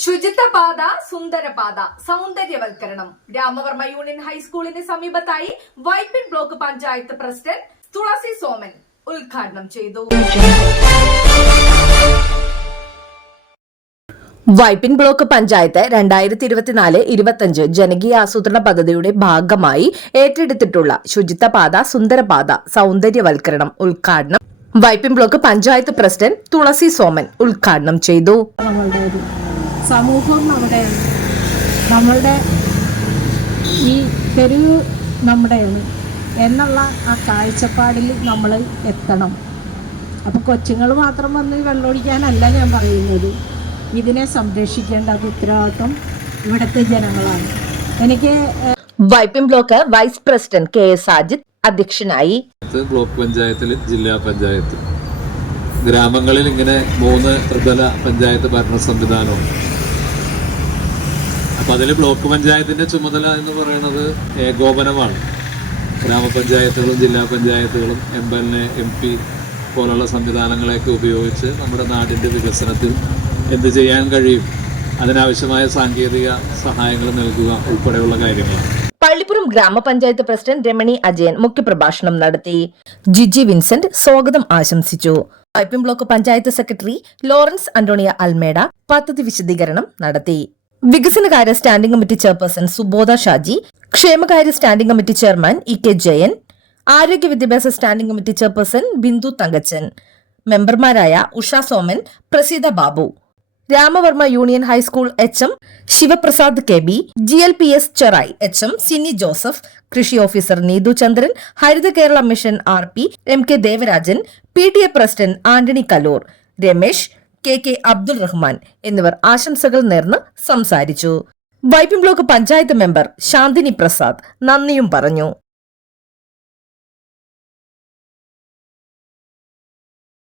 ശുചിത്വപാത സുന്ദരപാത സൗന്ദര്യവൽക്കരണം. രാമവർമ്മ യൂണിയൻ ഹൈസ്കൂളിന് സമീപത്തായി വൈപ്പിൻ ബ്ലോക്ക് പഞ്ചായത്ത് പ്രസിഡന്റ് തുളസി സോമൻ ഉദ്ഘാടനം ചെയ്തു. വൈപ്പിൻ ബ്ലോക്ക് പഞ്ചായത്ത് രണ്ടായിരത്തി ഇരുപത്തിനാല് ഇരുപത്തിയഞ്ച് ജനകീയ ആസൂത്രണ പദ്ധതിയുടെ ഭാഗമായി ഏറ്റെടുത്തിട്ടുള്ള ശുചിത്വപാത സുന്ദരപാത സൗന്ദര്യവൽക്കരണം ഉദ്ഘാടനം വൈപ്പിൻ ബ്ലോക്ക് പഞ്ചായത്ത് പ്രസിഡന്റ് തുളസി സോമൻ ഉദ്ഘാടനം ചെയ്തു. സമൂഹം അവിടെയാണ്. നമ്മളുടെ ഈ തെരുവ് നമ്മുടെയാണ്. എന്നുള്ള ആ കാഴ്ചപ്പാടിൽ നമ്മൾ എത്തണം. അപ്പോൾ കൊച്ചുങ്ങൾ മാത്രം വന്ന് വെള്ളമൊടിക്കാനല്ല ഞാൻ പറയുന്നത്. ഇതിനെ സംരക്ഷിക്കേണ്ട ഉത്തരവാദിത്വം ഇവിടുത്തെ ജനങ്ങളാണ്. എനിക്ക് Vypin block vice president K S Sajid അധ്യക്ഷനായി. ബ്ലോക്ക് പഞ്ചായത്തിൽ ജില്ലാ പഞ്ചായത്ത്. ഗ്രാമങ്ങളിൽ ഇങ്ങനെ മൂന്ന് ത്രിതല പഞ്ചായത്ത് ഭരണ സംവിധാനമുണ്ട് അപ്പൊ അതിൽ ബ്ലോക്ക് പഞ്ചായത്തിന്റെ ചുമതല എന്ന് പറയുന്നത് ഏകോപനമാണ്. ഗ്രാമപഞ്ചായത്തുകളും ജില്ലാ പഞ്ചായത്തുകളും M L A M P പോലുള്ള സംവിധാനങ്ങളെയൊക്കെ ഉപയോഗിച്ച് നമ്മുടെ നാടിന്റെ വികസനത്തിൽ എന്ത് ചെയ്യാൻ കഴിയും? അതിനാവശ്യമായ സാങ്കേതിക സഹായങ്ങൾ നൽകുക ഉൾപ്പെടെയുള്ള കാര്യങ്ങളാണ്. പള്ളിപ്പുറം ഗ്രാമപഞ്ചായത്ത് പ്രസിഡന്റ് രമണി അജയൻ മുഖ്യപ്രഭാഷണം നടത്തി. ജിജി വിൻസെന്റ് സ്വാഗതം ആശംസിച്ചു. Vypin block panchayat secretary Lawrence Antonia Almeida പദ്ധതി വിശദീകരണം നടത്തി. വികസനകാര്യ standing committee chairperson Subodha Shaji ക്ഷേമകാര്യ standing committee chairman E K Jayan ആരോഗ്യ വിദ്യാഭ്യാസ standing committee chairperson Bindu Thankachan മെമ്പർമാരായ Usha Soman Praseetha Babu Ramavarma union high school H M Sivaprasad K B G L P S Cherai H M Sini Joseph കൃഷി officer Neethu Chandran Haritha Kerala mission R P M K Devarajan P T A president Antony Kaloor Ramesh K K Abdul Rahman എന്നിവർ ആശംസകൾ നേർന്ന് സംസാരിച്ചു. Vypin block panchayat member Shanthini Prasad നന്ദിയും പറഞ്ഞു.